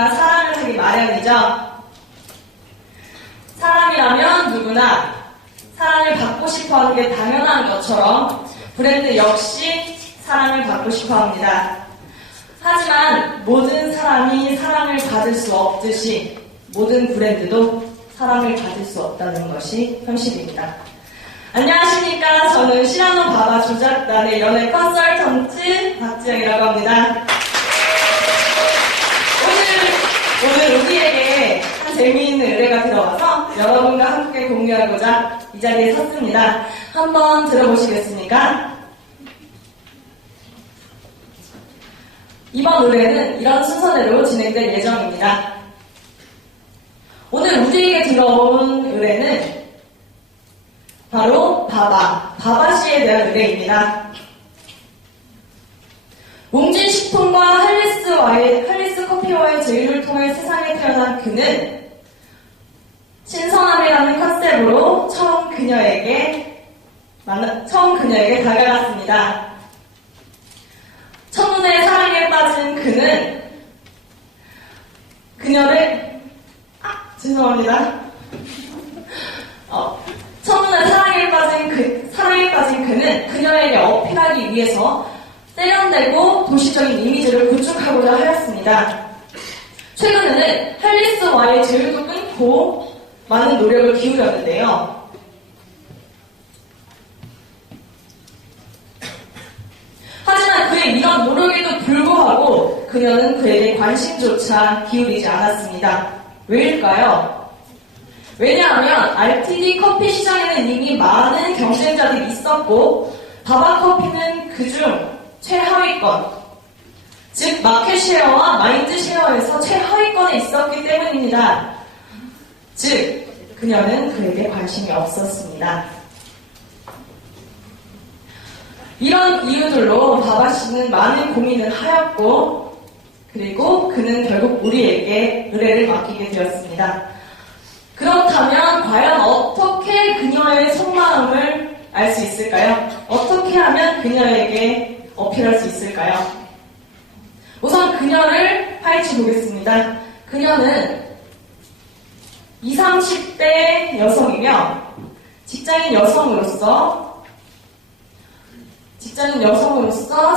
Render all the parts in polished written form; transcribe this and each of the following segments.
누구나 사랑을 하기 마련이죠. 사람이라면 누구나 사랑을 받고 싶어하는 게 당연한 것처럼 브랜드 역시 사랑을 받고 싶어합니다. 하지만 모든 사람이 사랑을 받을 수 없듯이 모든 브랜드도 사랑을 받을 수 없다는 것이 현실입니다. 안녕하십니까. 저는 시라노 바바 조작단의 연애 컨설턴트 박지영이라고 합니다. 오늘 우리에게 한 재미있는 의뢰가 들어와서 여러분과 함께 공유하고자 이 자리에 섰습니다. 한번 들어보시겠습니까? 이번 의뢰는 이런 순서대로 진행될 예정입니다. 오늘 우리에게 들어온 의뢰는 바로 바바씨에 대한 의뢰입니다. 웅진식품과 할리스 커피와의 제휴를 통해 세상에 태어난 그는 신선함이라는 컨셉으로 처음 그녀에게 다가갔습니다. 첫눈에 사랑에 빠진 그는 그녀를 첫눈에 사랑에 빠진 그는 그녀에게 어필하기 위해서 세련되고 도시적인 이미지를 구축하고자 하였습니다. 최근에는 할리스와의 제휴도 끊고 많은 노력을 기울였는데요. 하지만 그의 이런 노력에도 불구하고 그녀는 그에게 관심조차 기울이지 않았습니다. 왜일까요? 왜냐하면 RTD 커피 시장에는 이미 많은 경쟁자들이 있었고 바바커피는 그중 최하위권, 즉 마켓쉐어와 마인드쉐어에서 최하위권에 있었기 때문입니다. 즉 그녀는 그에게 관심이 없었습니다. 이런 이유들로 바바씨는 많은 고민을 하였고 그리고 그는 결국 우리에게 의뢰를 맡기게 되었습니다. 그렇다면 과연 어떻게 그녀의 속마음을 알 수 있을까요? 어떻게 하면 그녀에게 어필할 수 있을까요? 우선 그녀를 파헤쳐 보겠습니다. 그녀는 20, 30대 여성이며 직장인 여성으로서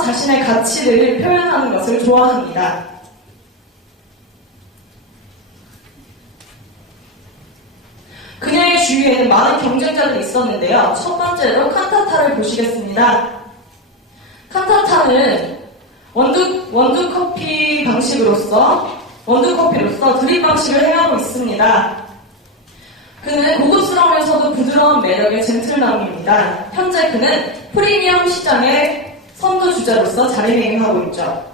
자신의 가치를 표현하는 것을 좋아합니다. 그녀의 주위에는 많은 경쟁자들이 있었는데요. 첫 번째로 칸타타를 보시겠습니다. 칸타타는 원두커피로서 드립 방식을 행하고 있습니다. 그는 고급스러우면서도 부드러운 매력의 젠틀남입니다. 현재 그는 프리미엄 시장의 선두주자로서 자리매김하고 있죠.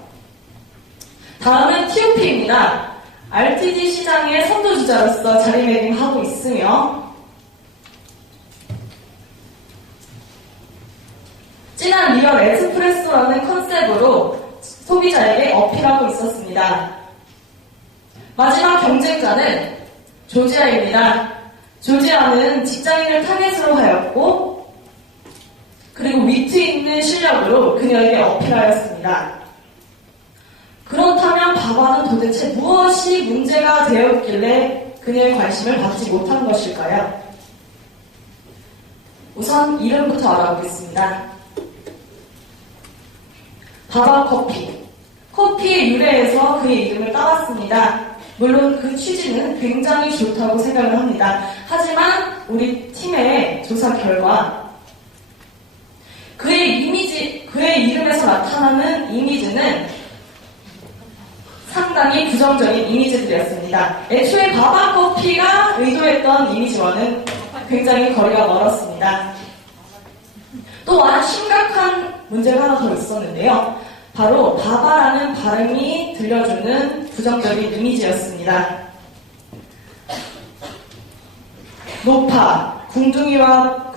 다음은 TOP입니다. RTD 시장의 선두주자로서 자리매김하고 있으며 진한 리얼 에스프레소라는 컨셉으로 소비자에게 어필하고 있었습니다. 마지막 경쟁자는 조지아입니다. 조지아는 직장인을 타겟으로 하였고 그리고 위트 있는 실력으로 그녀에게 어필하였습니다. 그렇다면 바바는 도대체 무엇이 문제가 되었길래 그녀의 관심을 받지 못한 것일까요? 우선 이름부터 알아보겠습니다. 바바커피. 커피의 유래에서 그의 이름을 따왔습니다. 물론 그 취지는 굉장히 좋다고 생각을 합니다. 하지만 우리 팀의 조사 결과 그의 이름에서 나타나는 이미지는 상당히 부정적인 이미지들이었습니다. 애초에 바바커피가 의도했던 이미지와는 굉장히 거리가 멀었습니다. 또한 심각한 문제가 하나 더 있었는데요. 바로 바바라는 발음이 들려주는 부정적인 이미지였습니다. 노파, 궁둥이와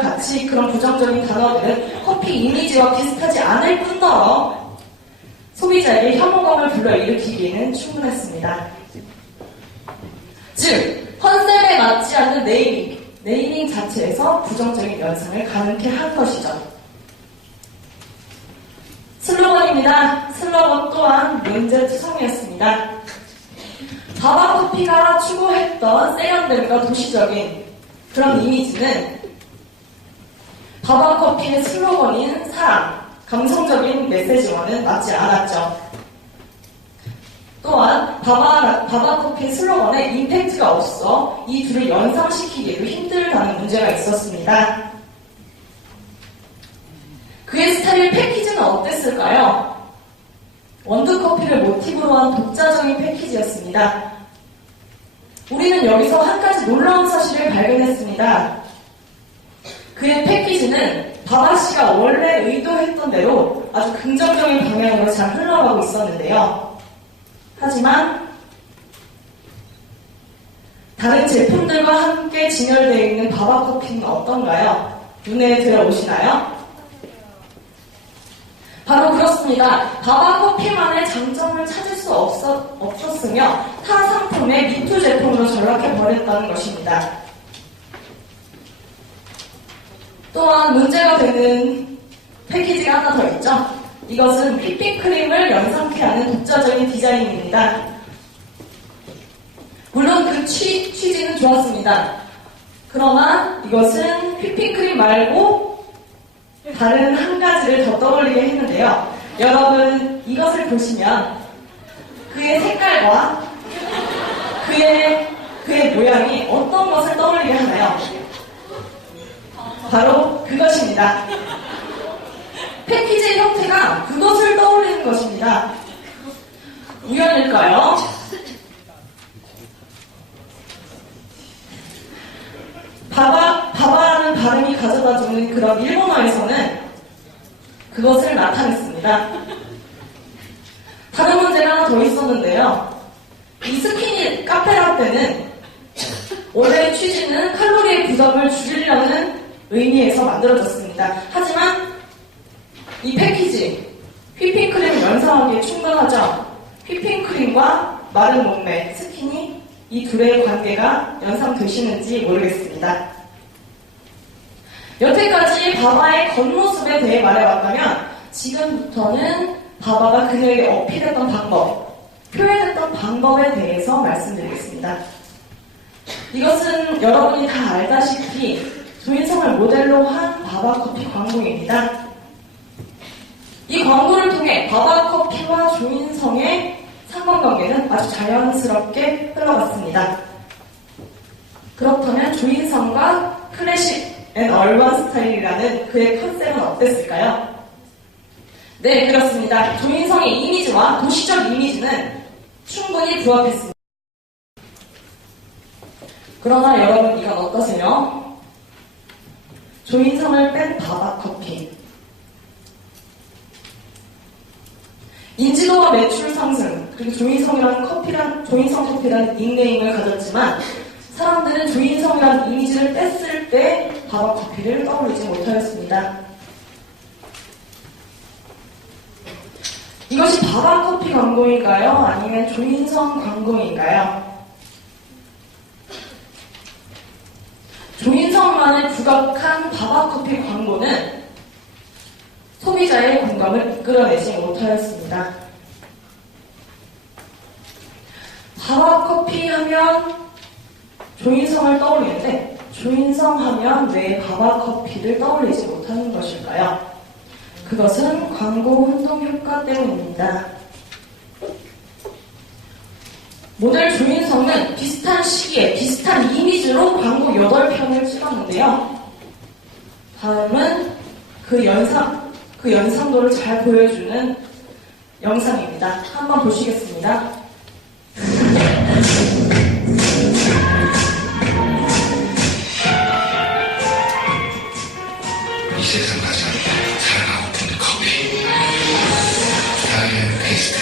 같이 그런 부정적인 단어들은 커피 이미지와 비슷하지 않을 뿐더러 소비자에게 혐오감을 불러일으키기에는 충분했습니다. 즉, 컨셉에 맞지 않는 네이밍 자체에서 부정적인 연상을 가능케 한 것이죠. 슬로건입니다. 슬로건 또한 문제투성이었습니다. 바바커피가 추구했던 세련됨과 도시적인 그런 이미지는 바바커피의 슬로건인 사랑, 감성적인 메시지와는 맞지 않았죠. 또한 바바커피의 슬로건에 임팩트가 없어 이 둘을 연상시키기에도 힘들다는 문제가 있었습니다. 그의 스타일 패키지는 어땠을까요? 원두커피를 모티브로 한 독자적인 패키지였습니다. 우리는 여기서 한 가지 놀라운 사실을 발견했습니다. 그의 패키지는 바바씨가 원래 의도했던 대로 아주 긍정적인 방향으로 잘 흘러가고 있었는데요. 하지만 다른 제품들과 함께 진열되어 있는 바바커피는 어떤가요? 눈에 들어오시나요? 바로 그렇습니다. 바바커피만의 장점을 찾을 수 없었으며 타 상품의 미투 제품으로 전락해버렸다는 것입니다. 또한 문제가 되는 패키지가 하나 더 있죠. 이것은 휘핑크림을 연상케 하는 독자적인 디자인입니다. 물론 그 취지는 좋았습니다. 그러나 이것은 휘핑크림 말고 다른 한 가지를 더 떠올리게 했는데요. 여러분 이것을 보시면 그의 색깔과 그의 모양이 어떤 것을 떠올리게 하나요? 바로 그것입니다. 패키지의 형태가 그것을 떠올리는 것입니다. 우연일까요? 바바라는 발음이 가져다주는 그런 일본어에서는 그것을 나타냈습니다. 다른 문제가 하나 더 있었는데요. 이 스키니 카페라떼는 원래 취지는 칼로리의 부담을 줄이려는 의미에서 만들어졌습니다. 하지만 이 패키지, 휘핑크림을 연상하기에 충분하죠. 휘핑크림과 마른 목매, 스키니 이 둘의 관계가 연상되시는지 모르겠습니다. 여태까지 바바의 겉모습에 대해 말해봤다면 지금부터는 바바가 그녀에게 어필했던 방법, 표현했던 방법에 대해서 말씀드리겠습니다. 이것은 여러분이 다 알다시피 조인성을 모델로 한 바바커피 광고입니다. 이 광고를 통해 바바커피와 조인성의 상관관계는 아주 자연스럽게 흘러갔습니다. 그렇다면 조인성과 클래식 앤 얼반 스타일이라는 그의 컨셉은 어땠을까요? 네, 그렇습니다. 조인성의 이미지와 도시적 이미지는 충분히 부합했습니다. 그러나 여러분 이건 어떠세요? 조인성을 뺀 바바커피. 인지도와 매출 상승, 그리고 조인성 커피라는 닉네임을 가졌지만 사람들은 조인성이라는 이미지를 뺐을 때 바바커피를 떠올리지 못하였습니다. 이것이 바바커피 광고인가요? 아니면 조인성 광고인가요? 조인성만을 부각한 바바커피 광고는 소비자의 공감을 이끌어내지 못하였습니다. 바바커피 하면 조인성을 떠올리는데 조인성 하면 왜 바바커피를 떠올리지 못하는 것일까요? 그것은 광고 혼동 효과 때문입니다. 모델 조인성은 비슷한 시기에 비슷한 이미지로 광고 8편을 찍었는데요. 다음은 그 연상도를 잘 보여주는 영상입니다. 한번 보시겠습니다. 이 세상 가장 사랑하고픈 커피 다이앤 테이스트.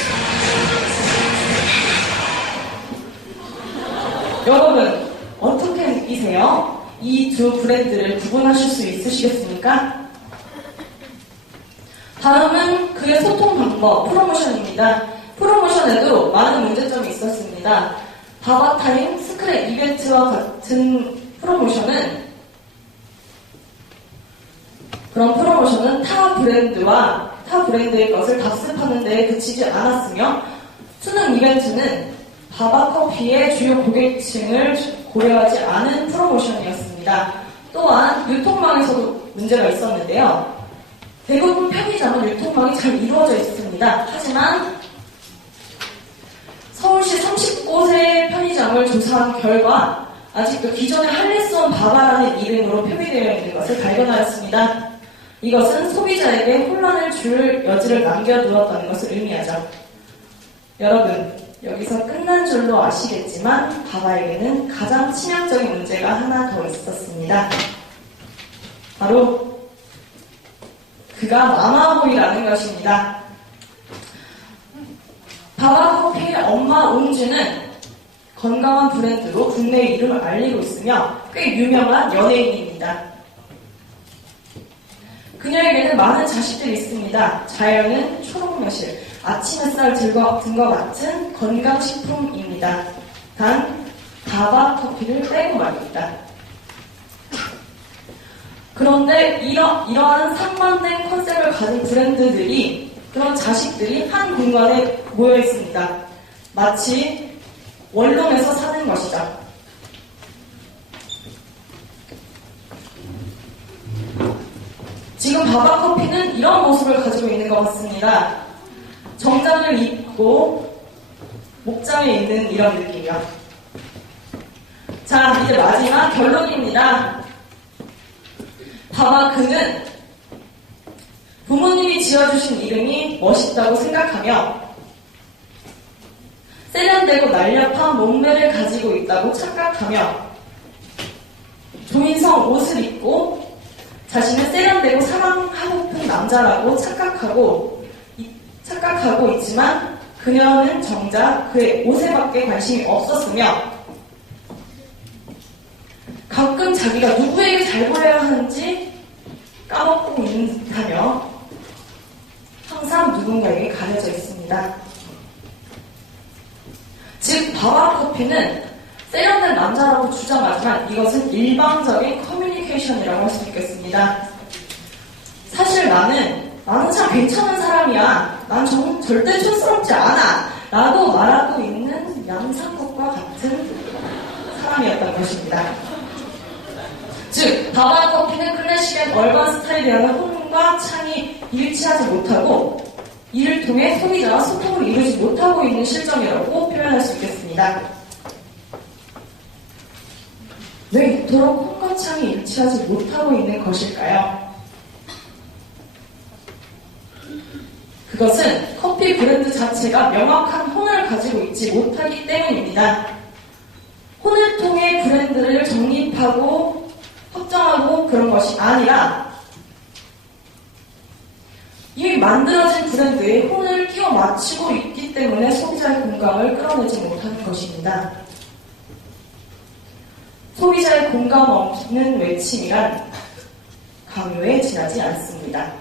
여러분 어떻게 느끼세요? 이 두 브랜드를 구분하실 수 있으시겠습니까? 다음은 그의 소통 방법, 프로모션입니다. 프로모션에도 많은 문제점이 있었습니다. 바바타임, 스크랩 이벤트와 같은 프로모션은 타 브랜드의 것을 답습하는 데에 그치지 않았으며 수능 이벤트는 바바커피의 주요 고객층을 고려하지 않은 프로모션이었습니다. 또한 유통망에서도 문제가 있었는데요. 대부분 편의점은 유통망이 잘 이루어져 있습니다. 하지만 서울시 30곳의 편의점을 조사한 결과 아직도 기존의 할리스온 바바라는 이름으로 표기되어 있는 것을 발견하였습니다. 이것은 소비자에게 혼란을 줄 여지를 남겨두었다는 것을 의미하죠. 여러분, 여기서 끝난 줄로 아시겠지만 바바에게는 가장 치명적인 문제가 하나 더 있었습니다. 바로 그가 마마보이라는 것입니다. 바바커피의 엄마 옹주는 건강한 브랜드로 국내의 이름을 알리고 있으며 꽤 유명한 연예인입니다. 그녀에게는 많은 자식들이 있습니다. 자연은 초록며실, 아침 햇살 등과 같은 건강식품입니다. 단 바바커피를 빼고 말입니다. 그런데 이러한 상반된 컨셉을 가진 브랜드들이, 그런 자식들이 한 공간에 모여 있습니다. 마치 원룸에서 사는 것이다. 지금 바바커피는 이런 모습을 가지고 있는 것 같습니다. 정장을 입고 목장에 있는 이런 느낌이요. 자, 이제 마지막 결론입니다. 바바크는 부모님이 지어주신 이름이 멋있다고 생각하며 세련되고 날렵한 몸매를 가지고 있다고 착각하며 조인성 옷을 입고 자신은 세련되고 사랑하고픈 남자라고 착각하고 있지만 그녀는 정작 그의 옷에밖에 관심이 없었으며 가끔 자기가 누구에게 잘 보여야 하는지 까먹고 있는 듯하며 항상 누군가에게 가려져 있습니다. 즉 바바커피는 세련된 남자라고 주장하지만 이것은 일방적인 커뮤니케이션이라고 할 수 있겠습니다. 사실 나는 참 괜찮은 사람이야. 난 절대 촌스럽지 않아. 라고 말하고 있는 양상국과 같은 사람이었던 것입니다. 즉 바바커피는 클래식한 얼반 스타일에 대한 혼과 창이 일치하지 못하고 이를 통해 소비자와 소통을 이루지 못하고 있는 실정이라고 표현할 수 있겠습니다. 왜 이토록 혼과 창이 일치하지 못하고 있는 것일까요? 그것은 커피 브랜드 자체가 명확한 혼을 가지고 있지 못하기 때문입니다. 혼을 통해 브랜드를 정립하고 확정하고 그런 것이 아니라 이미 만들어진 브랜드에 혼을 끼워 맞추고 있기 때문에 소비자의 공감을 끌어내지 못하는 것입니다. 소비자의 공감 없는 외침이란 강요에 지나지 않습니다.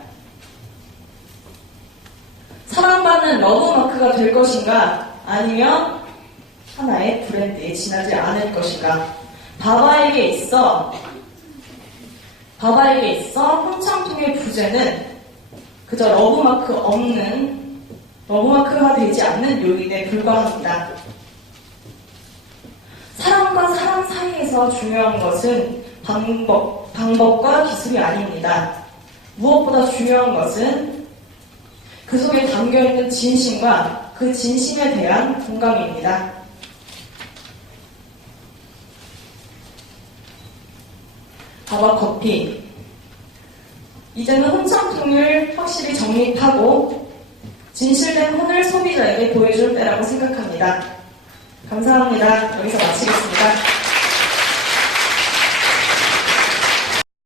사랑받는 러브마크가 될 것인가 아니면 하나의 브랜드에 지나지 않을 것인가. 바바에게 있어 홍창통의 부재는 그저 러브마크가 되지 않는 요인에 불과합니다. 사람과 사람 사이에서 중요한 것은 방법과 기술이 아닙니다. 무엇보다 중요한 것은 그 속에 담겨있는 진심과 그 진심에 대한 공감입니다. 바바커피, 이제는 혼창통을 확실히 정립하고 진실된 혼을 소비자에게 보여줄 때라고 생각합니다. 감사합니다. 여기서 마치겠습니다.